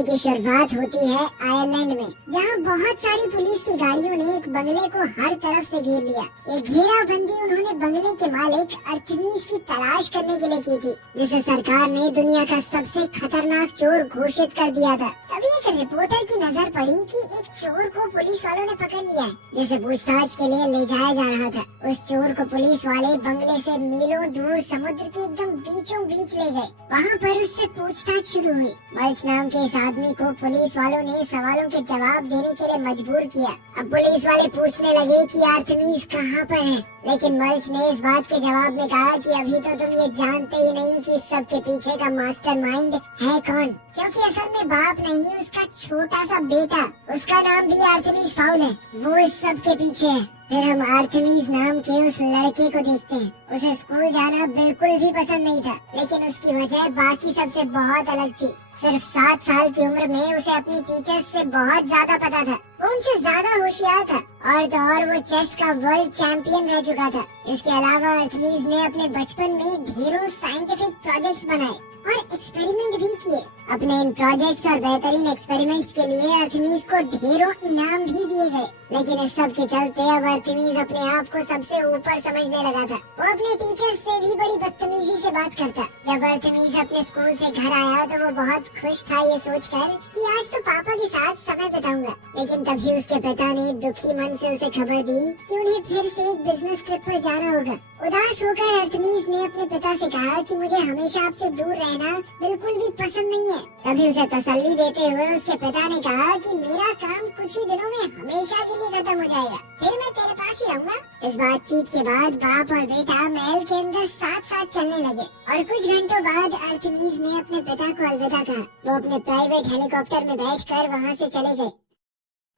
कहानी की शुरुआत होती है आयरलैंड में, जहाँ बहुत सारी पुलिस की गाड़ियों ने एक बंगले को हर तरफ से घेर लिया। ये घेराबंदी उन्होंने बंगले के मालिक अर्थमीज की तलाश करने के लिए की थी, जिसे सरकार ने दुनिया का सबसे खतरनाक चोर घोषित कर दिया था। तभी एक रिपोर्टर की नजर पड़ी कि एक चोर को पुलिस वालों ने पकड़ लिया है, जिसे पूछताछ के लिए ले जाया जा रहा था। उस चोर को पुलिस वाले बंगले से मीलों दूर समुद्र के एकदम बीचों बीच ले गए। वहाँ पर उससे पूछताछ शुरू हुई। मल्च नाम के इस आदमी को पुलिस वालों ने सवालों के जवाब देने के लिए मजबूर किया। अब पुलिस वाले पूछने लगे कि अर्थमीज कहाँ पर है, लेकिन मल्च ने इस बात के जवाब में कहा कि अभी तो तुम ये जानते ही नहीं कि इस सब के पीछे का मास्टरमाइंड है कौन, क्योंकि असल में बाप नहीं, उसका छोटा सा बेटा, उसका नाम भी अर्थमीज फाउल है, वो इस सब के पीछे है। फिर हम अर्थमीज नाम के उस लड़के को देखते हैं। उसे स्कूल जाना बिल्कुल भी पसंद नहीं था, लेकिन उसकी वजह बाकी सबसे बहुत अलग थी। सिर्फ 7 साल की उम्र में उसे अपनी टीचर्स से बहुत ज्यादा पता था। वो उनसे ज्यादा होशियार था और तो और वो चेस का वर्ल्ड चैंपियन रह चुका था। इसके अलावा अर्थमीज ने अपने बचपन में ढेरों साइंटिफिक प्रोजेक्ट्स बनाए और एक्सपेरिमेंट भी किए। अपने इन प्रोजेक्ट्स और बेहतरीन एक्सपेरिमेंट्स के लिए अर्थमीज को ढेरों इनाम भी दिए गए। लेकिन इस सब के चलते अब अर्थमीज अपने आप को सबसे ऊपर समझने लगा था। वो अपने टीचर्स से भी बड़ी बदतमीजी से बात करता। जब अर्थमीज अपने स्कूल से घर आया तो वो बहुत खुश था ये सोचकर कि आज तो पापा के साथ समय बिताऊंगा। लेकिन तभी उसके पिता ने दुखी मन से उसे खबर दी कि उन्हें फिर से एक बिजनेस ट्रिप पर जाना होगा। उदास होकर अर्थमीज ने अपने पिता से कहा कि मुझे हमेशा आपसे दूर रहना बिल्कुल भी पसंद नहीं है। तभी उसे तसल्ली देते हुए उसके पिता ने कहा कि मेरा काम कुछ ही दिनों में हमेशा के लिए खत्म हो जाएगा, फिर मैं तेरे पास ही रहूंगा। इस बातचीत के बाद बाप और बेटा महल के अंदर साथ साथ चलने लगे और कुछ घंटों बाद अर्थमीज ने अपने पिता को अलविदा कहा। वो अपने प्राइवेट हेलीकॉप्टर में बैठकर वहाँ से चले गए।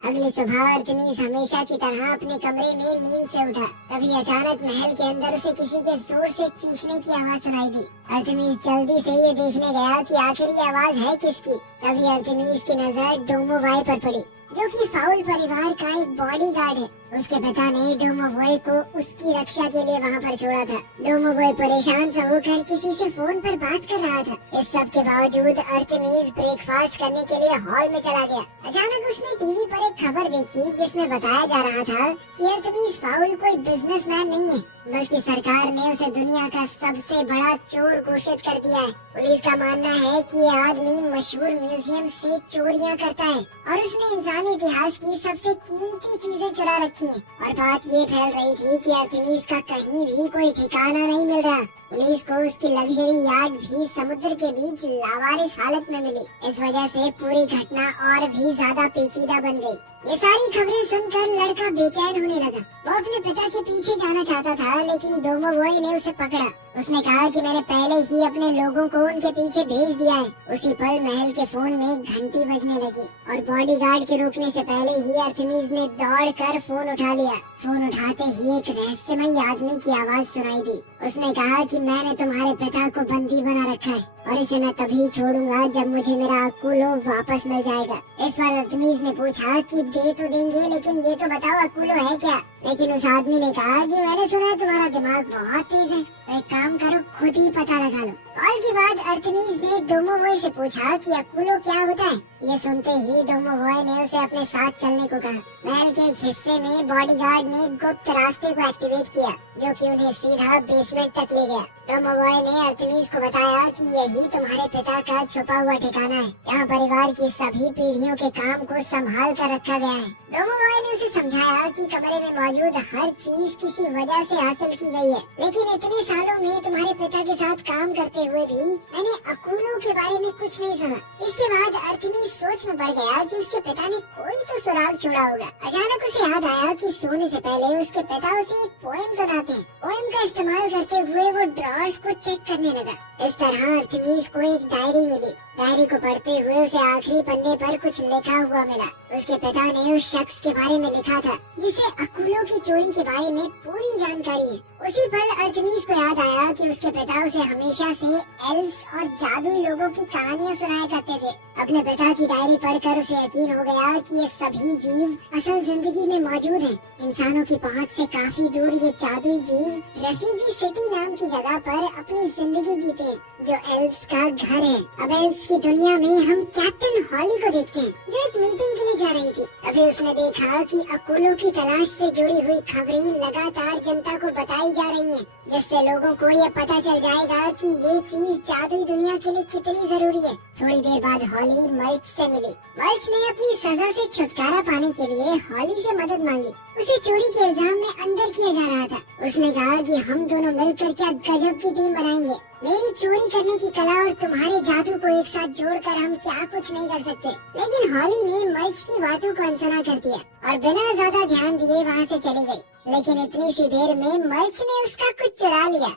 अगली सुबह अर्थमीज हमेशा की तरह अपने कमरे में नींद से उठा। तभी अचानक महल के अंदर उसे किसी के जोर से चीखने की आवाज सुनाई दी। अर्थमीज जल्दी से ये देखने गया कि आखिर ये आवाज है किसकी। तभी अर्थमीज की नजर डोमोवॉय पर पड़ी, जो कि फाउल परिवार का एक बॉडीगार्ड है। उसके पिता ने डोमोवॉय को उसकी रक्षा के लिए वहाँ पर छोड़ा था। डोमोवॉय परेशान सा होकर किसी से फोन पर बात कर रहा था। इस सब के बावजूद अर्थमीज ब्रेकफास्ट करने के लिए हॉल में चला गया। अचानक उसने टीवी पर एक खबर देखी जिसमें बताया जा रहा था कि अर्थमीज फाउल कोई बिजनेसमैन नहीं है, बल्कि सरकार ने उसे दुनिया का सबसे बड़ा चोर घोषित कर दिया है। पुलिस का मानना है कि ये आदमी मशहूर म्यूजियम से चोरियां करता है और उसने इंसानी इतिहास की सबसे कीमती चीजें चुरा रखी हैं। और बात ये फैल रही थी कि अर्थमीज का कहीं भी कोई ठिकाना नहीं मिल रहा। पुलिस को उसकी लग्जरी यार्ड भी समुद्र के बीच लावारिस हालत में मिली। इस वजह से पूरी घटना और भी ज्यादा पेचीदा बन गई। ये सारी खबरें सुनकर लड़का बेचैन होने लगा। वो अपने पिता के पीछे जाना चाहता था, लेकिन डोमोवॉय ने उसे पकड़ा। उसने कहा कि मैंने पहले ही अपने लोगों को उनके पीछे भेज दिया है। उसी पल महल के फोन में घंटी बजने लगी और बॉडीगार्ड के रुकने से पहले ही अर्थमीज ने दौड़कर फोन उठा लिया। फोन उठाते ही एक रहस्यमयी आदमी की आवाज सुनाई दी। उसने कहा कि मैंने तुम्हारे पिता को बंदी बना रखा है और इसे मैं तभी छोड़ूंगा जब मुझे मेरा अकुलो वापस मिल जाएगा। इस बार अर्थमीज ने पूछा कि दे तो देंगे, लेकिन ये तो बताओ अकुलो है क्या। लेकिन उस आदमी ने कहा कि मैंने सुना तुम्हारा दिमाग बहुत तेज है, तो एक काम करो, खुद ही पता लगा लो। कॉल के बाद अर्थमीज ने डोमोवॉय से पूछा कि अकुलो क्या होता है। ये सुनते ही डोमोवॉय ने उसे अपने साथ चलने को कहा। महल के एक हिस्से में बॉडीगार्ड ने गुप्त रास्ते को एक्टिवेट किया, जो कि उन्हें सीधा बेसमेंट तक ले गया। डोमोवॉय ने अर्थमीज को बताया कि यही तुम्हारे पिता का छुपा हुआ ठिकाना है। यहाँ परिवार की सभी पीढ़ियों के काम को संभाल कर रखा गया है। डोमोवॉय ने उसे समझाया कि कमरे में मौजूद हर चीज किसी वजह से हासिल की गई है, लेकिन इतने सालों में तुम्हारे पिता के साथ काम करते हुए भी मैंने अकुलो के बारे में कुछ नहीं सुना। इसके बाद अर्थमीज सोच में पड़ गया कि उसके पिता ने कोई तो सुराग छोड़ा होगा। अचानक उसे याद आया कि सोने से पहले उसके पिता उसे एक पोएम सुनाते हैं। पोएम का इस्तेमाल करते हुए वो ड्रॉर्स को चेक करने लगा। इस तरह अर्थमीज को एक डायरी मिली। डायरी को पढ़ते हुए उसे आखिरी पन्ने पर कुछ लिखा हुआ मिला। उसके पिता ने उस शख्स के बारे में लिखा था जिसे अकुलो की चोरी के बारे में पूरी जानकारी है। उसी पल अर्थमीज को याद आया कि उसके पिता उसे हमेशा से एल्व्स और जादुई लोगों की कहानियाँ सुनाया करते थे। अपने पिता की डायरी पढ़कर उसे यकीन हो गया कि ये सभी जीव असल जिंदगी में मौजूद हैं। इंसानों की पहुंच से काफी दूर ये जादुई जीव रेफ्यूजी सिटी नाम की जगह पर अपनी जिंदगी जीते हैं, जो एल्व्स का घर है। अब एल्व्स की दुनिया में हम कैप्टन हॉली को देखते हैं जो एक मीटिंग के लिए जा रही थी। तभी उसने देखा कि अकुलों की तलाश से जुड़ी हुई खबरें लगातार जनता को बताई जा रही हैं, जिससे लोगों को ये पता चल जाएगा कि ये चीज जादुई दुनिया के लिए कितनी जरूरी है। थोड़ी देर बाद हॉली मल्च से मिली। मल्च ने अपनी सजा से छुटकारा पाने के लिए हॉली से मदद मांगी। उसे चोरी के इल्जाम में अंदर किया जा रहा था। उसने कहा कि हम दोनों मिलकर क्या गजब की टीम बनाएंगे। मेरी चोरी करने की कला और तुम्हारे जादू को एक साथ जोड़कर हम क्या कुछ नहीं कर सकते। लेकिन हॉली ने मल्च की बातों को अनसुना कर दिया और बिना ज्यादा ध्यान दिए वहाँ से चली गई। लेकिन इतनी सी देर में मल्च ने उसका कुछ चुरा लिया।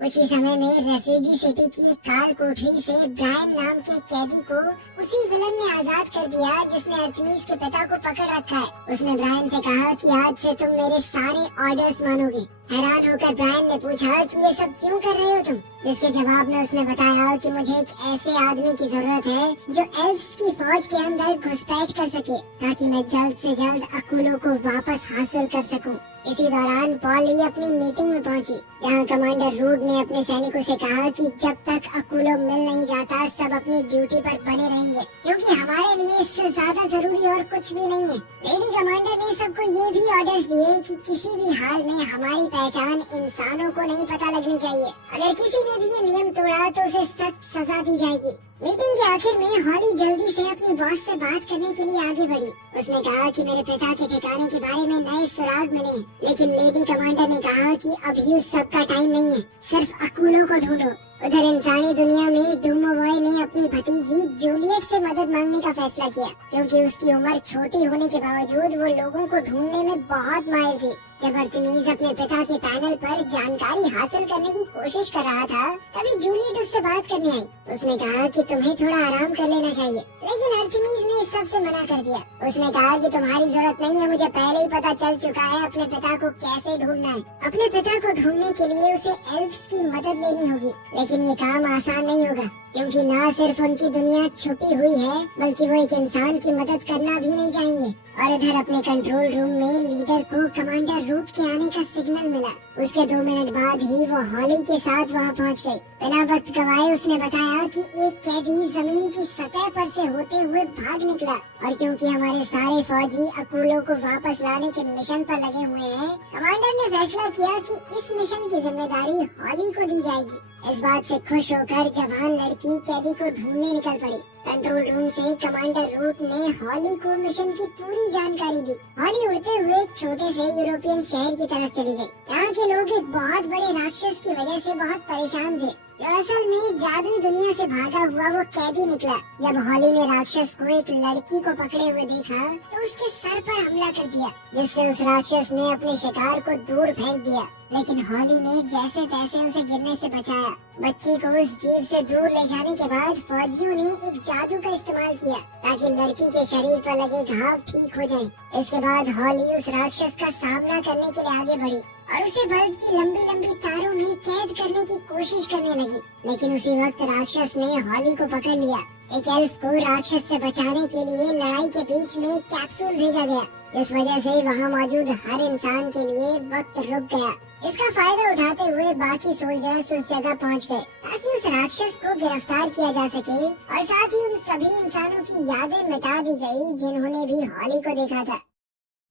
कुछ ही समय में रेफ्यूजी सिटी की काल कोठरी से ब्रायन नाम के कैदी को उसी विलन ने आजाद कर दिया जिसने अर्थमीस के पिता को पकड़ रखा है। उसने ब्रायन से कहा कि आज से तुम मेरे सारे ऑर्डर्स मानोगे। हैरान होकर ब्रायन ने पूछा कि ये सब क्यों कर रहे हो तुम, जिसके जवाब में उसने बताया कि मुझे एक ऐसे आदमी की जरूरत है जो एल्फ्स की फौज के अंदर घुसपैठ कर सके ताकि मैं जल्द से जल्द अकुलों को वापस हासिल कर सकूं। इसी दौरान पॉली अपनी मीटिंग में पहुंची, जहां कमांडर रूड ने अपने सैनिकों से कहा कि जब तक अकुलो मिल नहीं जाता सब अपनी ड्यूटी पर बने रहेंगे, क्योंकि हमारे लिए इससे ज्यादा जरूरी और कुछ भी नहीं है। लेडी कमांडर ने सबको ये भी ऑर्डर्स दिए कि किसी भी हाल में हमारी पहचान इंसानों को नहीं पता लगनी चाहिए। अगर किसी ने भी ये नियम तोड़ा तो उसे सख्त सजा दी जाएगी। मीटिंग के आखिर में हॉली जल्दी से अपनी बॉस से बात करने के लिए आगे बढ़ी। उसने कहा कि मेरे पिता के ठिकाने के बारे में नए सुराग मिले, लेकिन लेडी कमांडर ने कहा कि अभी उस सब का टाइम नहीं है, सिर्फ अकुलों को ढूंढो। उधर इंसानी दुनिया में डुम्बोबॉय ने अपनी भतीजी जूलियट से मदद मांगने का फैसला किया, क्योंकि उसकी उम्र छोटी होने के बावजूद वो लोगों को ढूंढने में बहुत माहिर थी। जब अर्थमीस अपने पिता के पैनल पर जानकारी हासिल करने की कोशिश कर रहा था, तभी जूलियट उससे बात करने आई। उसने कहा कि तुम्हें थोड़ा आराम कर लेना चाहिए, लेकिन अर्थमीस ने इस सब से मना कर दिया। उसने कहा कि तुम्हारी जरूरत नहीं है, मुझे पहले ही पता चल चुका है अपने पिता को कैसे ढूंढना है। अपने पिता को ढूंढने के लिए उसे एल्फ्स की मदद लेनी होगी, लेकिन ये काम आसान नहीं होगा, क्योंकि न सिर्फ उनकी दुनिया छुपी हुई है, बल्कि वो एक इंसान की मदद करना भी नहीं चाहेंगे। और इधर अपने कंट्रोल रूम में लीडर को कमांडर रूट के आने का सिग्नल मिला। उसके 2 मिनट बाद ही वो हॉली के साथ वहाँ पहुँच गई। बिना वक्त गवाए उसने बताया कि एक कैदी जमीन की सतह पर से होते हुए भाग निकला, और क्योंकि हमारे सारे फौजी अकुलों को वापस लाने के मिशन पर लगे हुए हैं, कमांडर ने फैसला किया कि इस मिशन की जिम्मेदारी हॉली को दी जाएगी। इस बात से खुश होकर जवान लड़की कैदी को ढूंढने निकल पड़ी। कंट्रोल रूम से कमांडर रूट ने हॉली को मिशन की पूरी जानकारी दी। हॉली उड़ते हुए एक छोटे से यूरोपियन शहर की तरफ चली गई। यहाँ के लोग एक बहुत बड़े राक्षस की वजह से बहुत परेशान थे, जो असल में जादुई दुनिया से भागा हुआ वो कैदी निकला। जब हॉली ने राक्षस को एक लड़की को पकड़े हुए देखा तो उसके सर पर हमला कर दिया, जिससे उस राक्षस ने अपने शिकार को दूर फेंक दिया। लेकिन हॉली ने जैसे तैसे उसे गिरने से बचाया। बच्ची को उस जीव से दूर ले जाने के बाद फौजियों ने एक जादू का इस्तेमाल किया ताकि लड़की के शरीर पर लगे घाव ठीक हो जाएं। इसके बाद हॉली उस राक्षस का सामना करने के लिए आगे बढ़ी और उसे बल्ब की लंबी लंबी तारों में कैद करने की कोशिश करने लगी। लेकिन उसी वक्त राक्षस ने हॉली को पकड़ लिया। एक एल्फ को राक्षस से बचाने के लिए लड़ाई के बीच में एक कैप्सूल भेजा गया, इस वजह से वहाँ मौजूद हर इंसान के लिए वक्त रुक गया। इसका फायदा उठाते हुए बाकी सोल्जर्स उस जगह पहुँच गए ताकि उस राक्षस को गिरफ्तार किया जा सके, और साथ ही उन सभी इंसानों की यादें मिटा दी गई जिन्होंने भी हॉली को देखा था।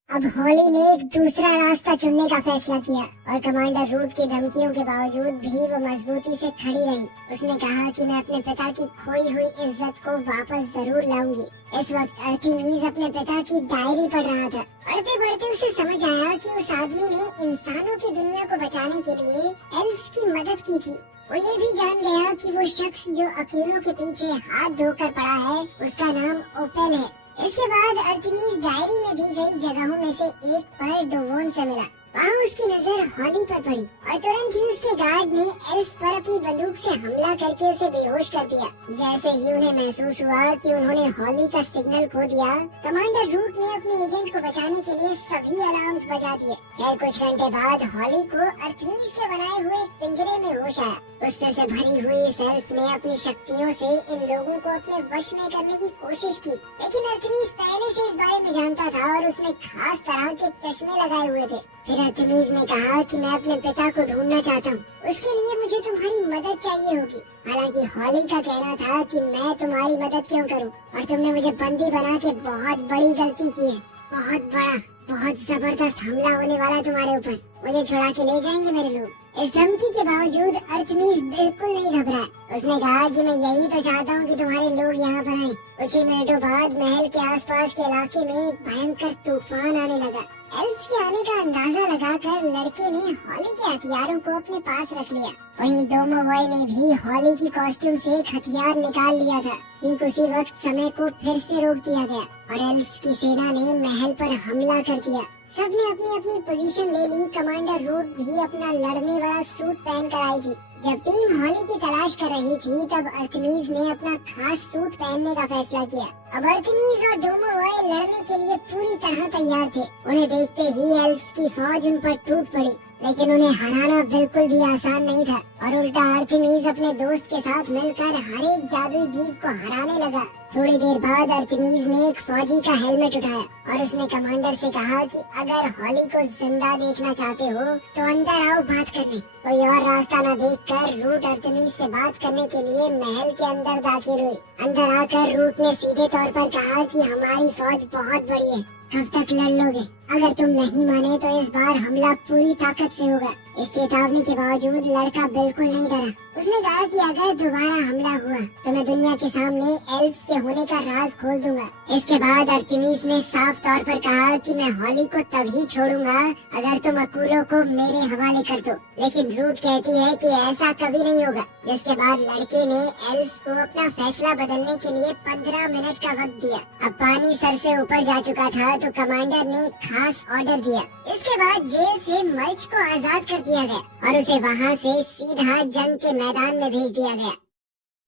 अब हॉली ने एक दूसरा रास्ता चुनने का फैसला किया और कमांडर रूट की धमकियों के बावजूद भी वो मजबूती से खड़ी रही। उसने कहा कि मैं अपने पिता की खोई हुई इज्जत को वापस जरूर लाऊंगी। इस वक्त अर्थमीस अपने पिता की डायरी पढ़ रहा था। पढ़ते पढ़ते उसे समझ आया कि उस आदमी ने इंसानों की दुनिया को बचाने के लिए एल्फ्स की मदद की थी। वो ये भी जान गया कि वो शख्स जो अकीलों के पीछे हाथ धोकर पड़ा है उसका नाम ओपेल है। इसके बाद अर्थमीस डायरी में दी गई जगहों में से एक पर डोवोन से मिला। वहाँ उसकी नजर हॉली पर पड़ी और तुरंत ही उसके गार्ड ने एल्फ पर अपनी बंदूक से हमला करके उसे बेहोश कर दिया। जैसे ही उन्हें महसूस हुआ कि उन्होंने हॉली का सिग्नल खो दिया, कमांडर रूट ने अपने एजेंट को बचाने के लिए सभी अलार्म्स बजा दिए। खैर कुछ घंटे बाद हॉली को अर्थमीस के बनाए हुए पिंजरे में होश आया। गुस्से से भरी हुई इस एल्फ ने अपनी शक्तियों से इन लोगों को अपने वश में करने की कोशिश की, लेकिन अर्थमीस पहले से इस बारे में जानता था और उसने खास तरह के चश्मे लगाए हुए थे। फिर अर्तेमिस ने कहा कि मैं अपने पिता को ढूंढना चाहता हूँ। उसके लिए मुझे तुम्हारी मदद चाहिए होगी। हालांकि हॉली का कहना था कि मैं तुम्हारी मदद क्यों करूँ, और तुमने मुझे बंदी बना के बहुत बड़ी गलती की है। बहुत बड़ा, बहुत जबरदस्त हमला होने वाला है तुम्हारे ऊपर। मुझे छुड़ा के ले जाएंगे मेरे लोग। इस धमकी के बावजूद अर्तेमिस बिल्कुल नहीं घबरा। उसने कहा कि मैं यही तो चाहता हूँ कि तुम्हारे लोग यहाँ पर आए। कुछ ही मिनटों बाद महल के आसपास के इलाके में एक भयंकर तूफान आने लगा। एल्फ्स के आने का अंदाजा लगाकर लड़के ने हॉली के हथियारों को अपने पास रख लिया। वहीं डोमोवॉय ने भी हॉली की कॉस्ट्यूम से एक हथियार निकाल लिया था। ठीक उसी वक्त समय को फिर से रोक दिया गया और एल्फ्स की सेना ने महल पर हमला कर दिया। सबने अपनी अपनी पोजीशन ले ली। कमांडर रूट भी अपना लड़ने वाला सूट पहन कर आई थी। जब टीम हॉली की तलाश कर रही थी तब अर्तेमिस ने अपना खास सूट पहनने का फैसला किया। अब अर्तेमिस और डोमोवॉय लड़ने के लिए पूरी तरह तैयार थे। उन्हें देखते ही एल्फ्स की फौज उन पर टूट पड़ी, लेकिन उन्हें हराना बिल्कुल भी आसान नहीं था और उल्टा अर्तेमिस अपने दोस्त के साथ मिलकर हर एक जादुई जीव को हराने लगा। थोड़ी देर बाद अर्तेमिस ने एक फौजी का हेलमेट उठाया और उसने कमांडर से कहा कि अगर हॉली को जिंदा देखना चाहते हो तो अंदर आओ बात करने। कोई और रास्ता न देखकर रूट अर्तेमिस से बात करने के लिए महल के अंदर दाखिल हुई। अंदर आकर रूट ने सीधे तौर पर कहा कि हमारी फौज बहुत बड़ी है, कब तक लड़ लोगे? अगर तुम नहीं माने तो इस बार हमला पूरी ताकत से होगा। इस चेतावनी के बावजूद लड़का बिल्कुल नहीं डरा। उसने कहा कि अगर दोबारा हमला हुआ तो मैं दुनिया के सामने एल्फ्स के होने का राज खोल दूंगा। इसके बाद अर्तेमिस ने साफ तौर पर कहा कि मैं हॉली को तभी छोड़ूंगा अगर तुम अकूलों को मेरे हवाले कर दो। लेकिन रूट कहती है कि ऐसा कभी नहीं होगा। जिसके बाद लड़के ने एल्फ्स को अपना फैसला बदलने के लिए 15 मिनट का वक्त दिया। अब पानी सर से ऊपर जा चुका था तो कमांडर ने खास ऑर्डर दिया। इसके बाद जेल से मल्च को आजाद कर दिया गया और उसे वहाँ से सीधा जंग के मैदान में भेज दिया गया।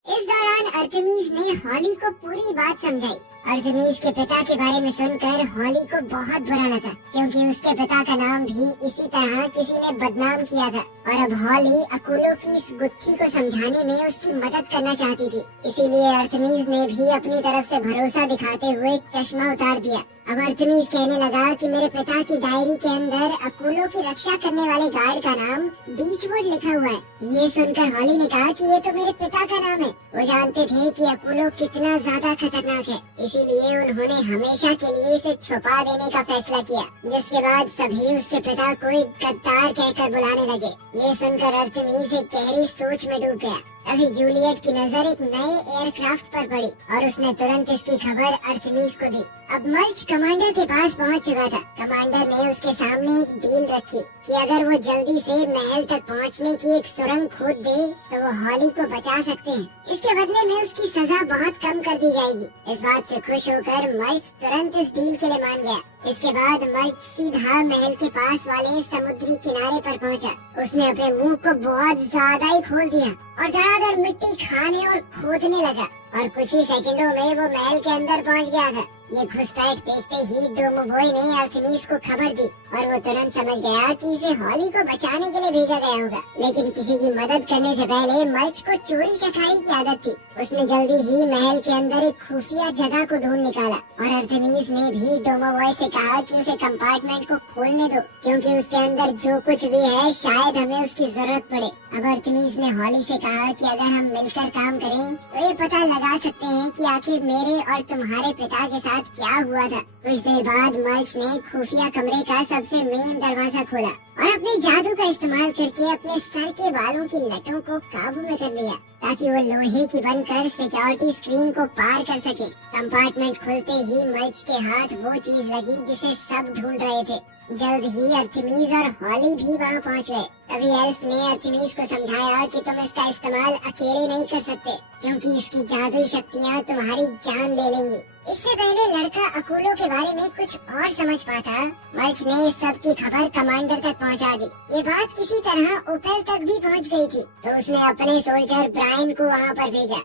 इस दौरान अर्तेमिस ने हॉली को पूरी बात समझाई। अर्तेमिस के पिता के बारे में सुनकर हॉली को बहुत बुरा लगा, क्योंकि उसके पिता का नाम भी इसी तरह किसी ने बदनाम किया था और अब हॉली अकूलों की इस गुत्थी को समझाने में उसकी मदद करना चाहती थी। इसीलिए अर्तेमिस ने भी अपनी तरफ से भरोसा दिखाते हुए चश्मा उतार दिया। अब अर्तेमिस कहने लगा कि मेरे पिता की डायरी के अंदर अकूलों की रक्षा करने वाले गार्ड का नाम बीचवुड लिखा हुआ है। ये सुनकर हॉली ने कहा कि ये तो मेरे पिता का नाम है। वो जानते थे कि अकूलों कितना ज्यादा खतरनाक है, इसीलिए उन्होंने हमेशा के लिए इसे छुपा देने का फैसला किया। जिसके बाद सभी उसके पिता को एक गद्दार कहकर बुलाने लगे। ये सुनकर अर्तेमिस एक गहरी सोच में डूब गया। अभी जूलियट की नजर एक नए एयरक्राफ्ट पर पड़ी और उसने तुरंत इसकी खबर अर्तेमिस को दी। अब मल्च कमांडर के पास पहुंच चुका था। कमांडर ने उसके सामने एक डील रखी कि अगर वो जल्दी से महल तक पहुंचने की एक सुरंग खोद दे तो वो हॉली को बचा सकते हैं। इसके बदले में उसकी सजा बहुत कम कर दी जाएगी। इस बात से खुश होकर मल्च तुरंत इस डील के लिए मान गया। इसके बाद मल्च सीधा महल के पास वाले समुद्री किनारे पर पहुंचा। उसने अपने मुंह को बहुत ज्यादा ही खोल दिया और धड़ाधड़ मिट्टी खाने और खोदने लगा और कुछ ही सेकंडों में वो महल के अंदर पहुंच गया था। ये घुसपैठ देखते ही डोमोवॉय ने अर्तेमिस को खबर दी और वो तुरंत समझ गया कि इसे हॉली को बचाने के लिए भेजा गया होगा। लेकिन किसी की मदद करने से पहले मल्च को चोरी चकारी की आदत थी। उसने जल्दी ही महल के अंदर एक खुफिया जगह को ढूंढ निकाला और अर्तेमिस ने भी डोमोवॉय से कहा कि उसे कंपार्टमेंट को खोलने दो, क्योंकि उसके अंदर जो कुछ भी है शायद हमें उसकी जरूरत पड़े। अब अर्तेमिस ने हॉली से कहा कि अगर हम मिलकर काम करें तो ये पता लगा सकते हैं कि आखिर मेरे और तुम्हारे पिता के साथ क्या हुआ था। कुछ देर बाद मल्च ने खुफिया कमरे का सबसे मेन दरवाजा खोला और अपने जादू का इस्तेमाल करके अपने सर के बालों की लटों को काबू में कर लिया ताकि वो लोहे की बनकर सिक्योरिटी स्क्रीन को पार कर सके। कंपार्टमेंट खुलते ही मल्च के हाथ वो चीज लगी जिसे सब ढूंढ रहे थे। जल्द ही अर्तेमिस और हॉली भी वहाँ पहुँच गए। तभी एल्फ ने अर्तेमिस को समझाया कि तुम इसका इस्तेमाल अकेले नहीं कर सकते, क्योंकि इसकी जादुई शक्तियाँ तुम्हारी जान ले लेंगी। इससे पहले लड़का अकूलों के बारे में कुछ और समझ पाता, मल्च ने इस सब की खबर कमांडर तक पहुंचा दी। ये बात किसी तरह ओपेल तक भी पहुंच गई थी, तो उसने अपने सोल्जर ब्रायन को वहां पर भेजा।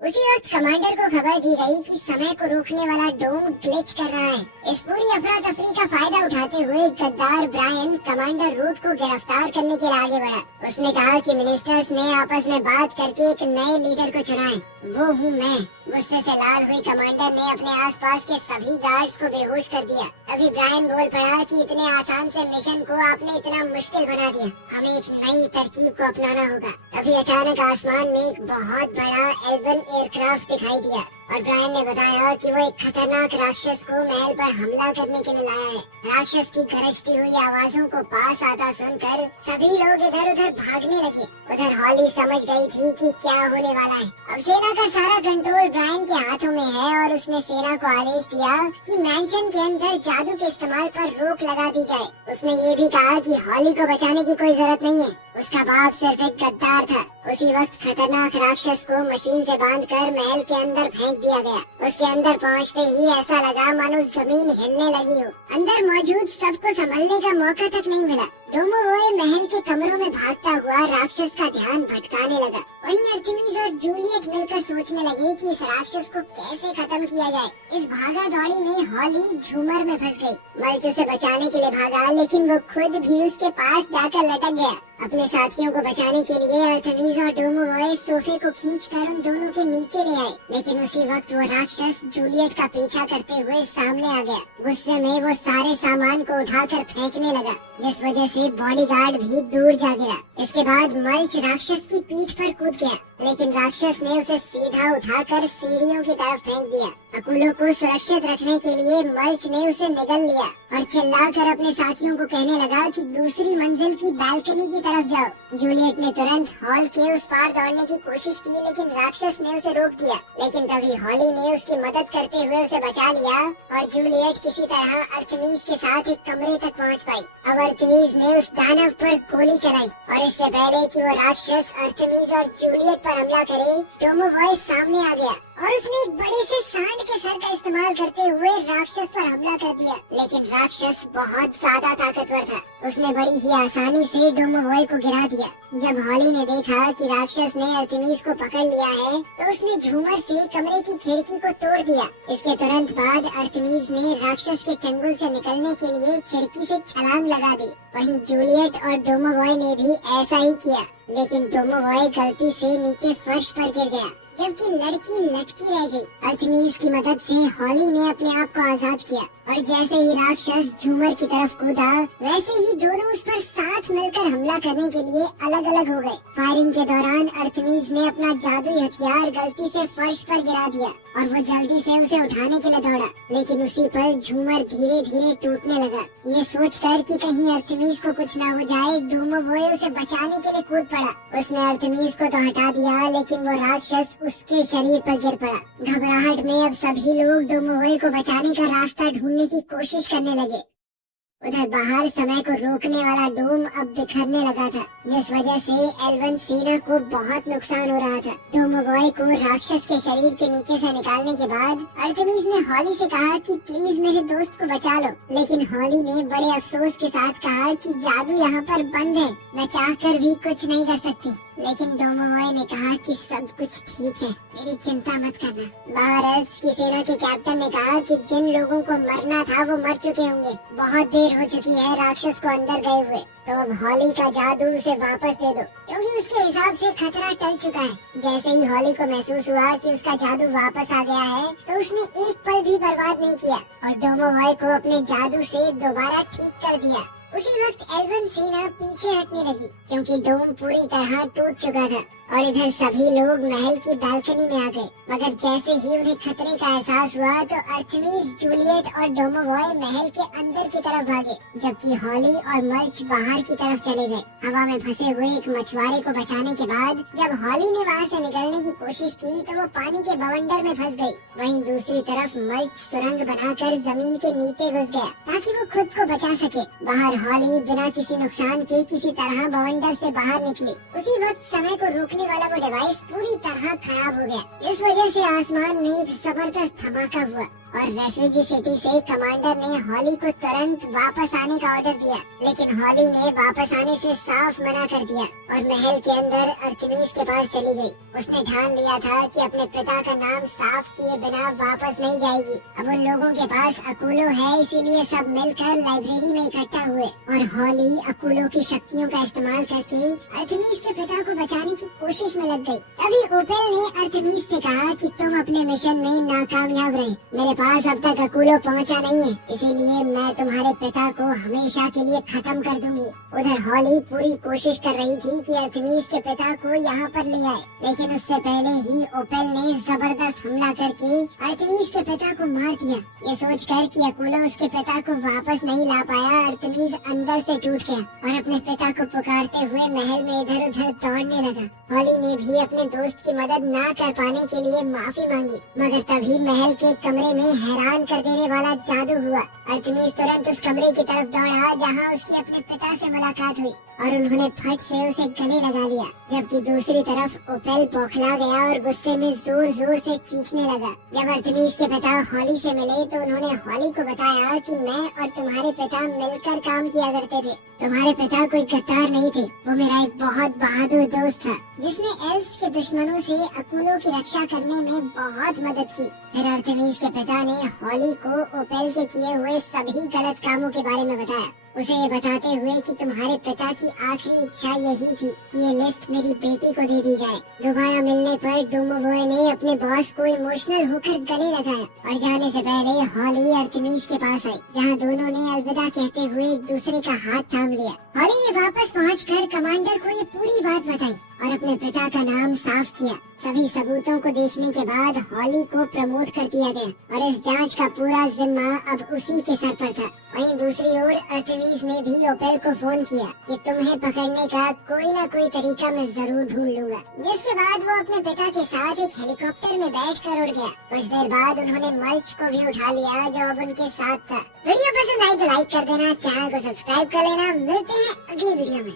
उसी वक्त कमांडर को खबर दी गई कि समय को रोकने वाला डोम ग्लिच कर रहा है। इस पूरी अफरा तफरी का फायदा उठाते हुए गद्दार ब्रायन कमांडर रूट को गिरफ्तार करने के लिए आगे बढ़ा। उसने कहा कि मिनिस्टर्स ने आपस में बात करके एक नए लीडर को चुना है, वो हूँ मैं। गुस्से से लाल हुई कमांडर ने अपने आसपास के सभी गार्ड्स को बेहोश कर दिया। तभी ब्रायन बोल पड़ा कि इतने आसान से मिशन को आपने इतना मुश्किल बना दिया, हमें एक नई तरकीब को अपनाना होगा। तभी अचानक आसमान में एक बहुत बड़ा एल्वन एयरक्राफ्ट दिखाई दिया और ब्रायन ने बताया कि वो एक खतरनाक राक्षस को महल पर हमला करने के लिए लाया है। राक्षस की गरजती हुई आवाजों को पास आता सुनकर सभी लोग इधर उधर भागने लगे। उधर हॉली समझ गई थी कि क्या होने वाला है। अब सेना का सारा कंट्रोल ब्रायन के हाथों में है और उसने सेना को आदेश दिया कि मैंशन के अंदर जादू के इस्तेमाल पर रोक लगा दी जाए। उसने ये भी कहा कि हॉली को बचाने की कोई जरूरत नहीं है, उसका बाप सिर्फ एक गद्दार था। उसी वक्त खतरनाक राक्षस को मशीन से बांधकर महल के अंदर फेंक दिया गया। उसके अंदर पहुंचते ही ऐसा लगा मानो जमीन हिलने लगी हो। अंदर मौजूद सबको संभलने का मौका तक नहीं मिला। डोमोवॉय महल के कमरों में भागता हुआ राक्षस का ध्यान भटकाने लगा। वहीं आर्टेमिस और जूलियट मिलकर सोचने लगे कि इस राक्षस को कैसे खत्म किया जाए। इस भागा दौड़ी में हॉली झूमर में फंस गई। मल्च उसे बचाने के लिए भागा, लेकिन वो खुद भी उसके पास जाकर लटक गया। अपने साथियों को बचाने के लिए आर्टेमिस और डोमोवॉय सोफे को खींचकर उन दोनों के नीचे ले आए, लेकिन उसी वक्त वो राक्षस जूलियट का पीछा करते हुए सामने आ गया। गुस्से में वो सारे सामान को उठाकर फेंकने लगा, जिस वजह से बॉडीगार्ड भी दूर जा गिरा। इसके बाद मल्च राक्षस की पीठ पर कूद गया, लेकिन राक्षस ने उसे सीधा उठाकर सीढ़ियों की तरफ फेंक दिया। अकुलो को सुरक्षित रखने के लिए मल्च ने उसे निगल लिया और चिल्लाकर अपने साथियों को कहने लगा कि दूसरी मंजिल की बालकनी की तरफ जाओ। जूलियट ने तुरंत हॉल के उस पार दौड़ने की कोशिश की, लेकिन राक्षस ने उसे रोक दिया। लेकिन तभी हॉली ने उसकी मदद करते हुए उसे बचा लिया और जूलियट किसी तरह आर्टेमिस के साथ एक कमरे तक पहुंच पाई। अब आर्टेमिस ने उस दानव पर गोली चलाई और इससे पहले कि वो राक्षस आर्टेमिस और जूलियट पर हमला करे, डोमोवॉय सामने आ गया और उसने एक बड़े से सांड के सर का इस्तेमाल करते हुए राक्षस पर हमला कर दिया। लेकिन राक्षस बहुत ज्यादा ताकतवर था, उसने बड़ी ही आसानी से डोमोवॉय को गिरा दिया। जब हॉली ने देखा कि राक्षस ने आर्टेमिस को पकड़ लिया है, तो उसने झूमर से कमरे की खिड़की को तोड़ दिया। इसके तुरंत बाद आर्टेमिस ने राक्षस के चंगुल से निकलने के लिए खिड़की से छलांग लगा दी। वहीं जूलियट और डोमोवॉय ने भी ऐसा ही किया, लेकिन डोमोवॉय गलती से नीचे फर्श पर गिर गया, जबकि लड़की लटकी रह गई। आर्टेमिस की मदद से हॉली ने अपने आप को आजाद किया और जैसे ही राक्षस झूमर की तरफ कूदा, वैसे ही दोनों उस पर साथ मिलकर हमला करने के लिए अलग अलग हो गए। फायरिंग के दौरान आर्टेमिस ने अपना जादुई हथियार गलती से फर्श पर गिरा दिया और वो जल्दी से उसे उठाने के लिए दौड़ा, लेकिन उसी पर झूमर धीरे धीरे टूटने लगा। ये सोचकर कि कहीं आर्टेमिस को कुछ न हो जाए, डोमोवॉय उसे बचाने के लिए कूद पड़ा। उसने आर्टेमिस को तो हटा दिया, लेकिन वो राक्षस उसके शरीर पर गिर पड़ा। घबराहट में अब सभी लोग डोमोवॉय को बचाने का रास्ता ढूंढने की कोशिश करने लगे। उधर बाहर समय को रोकने वाला डोम अब बिखरने लगा था, जिस वजह से एल्वन सेना को बहुत नुकसान हो रहा था। डोमोवॉय को राक्षस के शरीर के नीचे से निकालने के बाद आर्टेमिस ने हॉली से कहा कि प्लीज मेरे दोस्त को बचा लो, लेकिन हॉली ने बड़े अफसोस के साथ कहा कि जादू यहाँ पर बंद है, मैं चाहकर भी कुछ नहीं कर सकती। लेकिन डोमोवॉय ने कहा कि सब कुछ ठीक है, मेरी चिंता मत करना। बाहर एल्फ्स की सेना के कैप्टन ने कहा कि जिन लोगों को मरना था वो मर चुके होंगे, बहुत देर हो चुकी है राक्षस को अंदर गए हुए, तो अब हॉली का जादू उसे वापस दे दो, क्योंकि उसके हिसाब से खतरा टल चुका है। जैसे ही हॉली को महसूस हुआ कि उसका जादू वापस आ गया है, तो उसने एक पल भी बर्बाद नहीं किया और डोमोवॉय को अपने जादू से दोबारा ठीक कर दिया। उसी वक्त एल्वन सेना पीछे हटने लगी, क्योंकि डोम पूरी तरह टूट चुका था और इधर सभी लोग महल की बालकनी में आ गए। मगर जैसे ही उन्हें खतरे का एहसास हुआ, तो आर्टेमिस, जूलियट और डोमोवॉय महल के अंदर की तरफ भागे, जबकि हॉली और मल्च बाहर की तरफ चले गए। हवा में फंसे हुए एक मछुआरे को बचाने के बाद जब हॉली ने वहाँ से निकलने की कोशिश की, तो वो पानी के बवंडर में फंस गई। वहीं दूसरी तरफ मल्च सुरंग बनाकर जमीन के नीचे घुस गया, ताकि वो खुद को बचा सके। बाहर हॉली बिना किसी नुकसान के किसी तरह बवंडर से बाहर निकली। उसी वक्त समय को रोकने वाला वो डिवाइस पूरी तरह खराब हो गया। इस वजह से आसमान में एक जबरदस्त धमाका हुआ और रेफ्यूजी सिटी से कमांडर ने हॉली को तुरंत वापस आने का ऑर्डर दिया, लेकिन हॉली ने वापस आने से साफ मना कर दिया और महल के अंदर अर्थमीस के पास चली गई। उसने ठान लिया था कि अपने पिता का नाम साफ किए बिना वापस नहीं जाएगी। अब उन लोगों के पास अकुलो है, इसीलिए सब मिलकर लाइब्रेरी में इकट्ठा हुए और हॉली अकुलो की शक्तियों का इस्तेमाल करके अर्थमीस के पिता को बचाने की कोशिश में लग गई। तभी ओपेल ने अर्थमीस से कहा कि तुम अपने मिशन में नाकामयाब रहे। मेरे पास अब तक अकुलो पहुंचा नहीं है, इसीलिए मैं तुम्हारे पिता को हमेशा के लिए खत्म कर दूंगी। उधर हॉली पूरी कोशिश कर रही थी कि अर्थमीस के पिता को यहाँ पर ले आए, लेकिन उससे पहले ही ओपेल ने जबरदस्त हमला करके अर्थमीस के पिता को मार दिया। ये सोचकर कि अकुलो उसके पिता को वापस नहीं ला पाया, अर्थमीस अंदर से टूट गया और अपने पिता को पुकारते हुए महल में इधर उधर दौड़ने लगा। हॉली ने भी अपने दोस्त की मदद ना कर पाने के लिए माफी मांगी, मगर तभी महल के कमरे में हैरान कर देने वाला जादू हुआ। अर्थमीस तुरंत उस कमरे की तरफ दौड़ा जहाँ उसकी अपने पिता से मुलाकात हुई और उन्होंने फट से उसे गले लगा लिया, जबकि दूसरी तरफ ओपेल बौखला गया और गुस्से में जोर जोर से चीखने लगा। जब अर्थमीस के पिता हॉली से मिले तो उन्होंने हॉली को बताया कि मैं और तुम्हारे पिता मिलकर काम किया करते थे। तुम्हारे पिता कोई गद्दार नहीं थे, वो मेरा एक बहुत बहादुर दोस्त था जिसने एल्फ्स के दुश्मनों से अकुलो की रक्षा करने में बहुत मदद की। फिर अर्थमीस के पिता ने हॉली को ओपेल के किए हुए सभी गलत कामों के बारे में बताया, उसे ये बताते हुए कि तुम्हारे पिता की आखिरी इच्छा यही थी कि ये लिस्ट मेरी बेटी को दे दी जाए। दोबारा मिलने पर डोमोबॉय ने अपने बॉस को इमोशनल होकर गले लगाया और जाने से पहले हॉली अर्थमीस के पास आई, जहाँ दोनों ने अलविदा कहते हुए एक दूसरे का हाथ थाम लिया। हॉली ने वापस पहुंचकर कमांडर को ये पूरी बात बताई और अपने पिता का नाम साफ किया। सभी सबूतों को देखने के बाद हॉली को प्रमोट कर दिया गया और इस जांच का पूरा जिम्मा अब उसी के सर पर था। वहीं दूसरी ओर अर्थमीस ने भी ओपेल को फोन किया कि तुम्हें पकड़ने का कोई न कोई तरीका मैं जरूर ढूंढ लूंगा, जिसके बाद वो अपने पिता के साथ एक हेलीकॉप्टर में बैठकर उड़ गया। कुछ देर बाद उन्होंने मल्च को भी उठा लिया जो अब उनके साथ था। वीडियो पसंद आई तो लाइक कर देना, चैनल को सब्सक्राइब कर लेना। मिलते हैं अगली वीडियो में।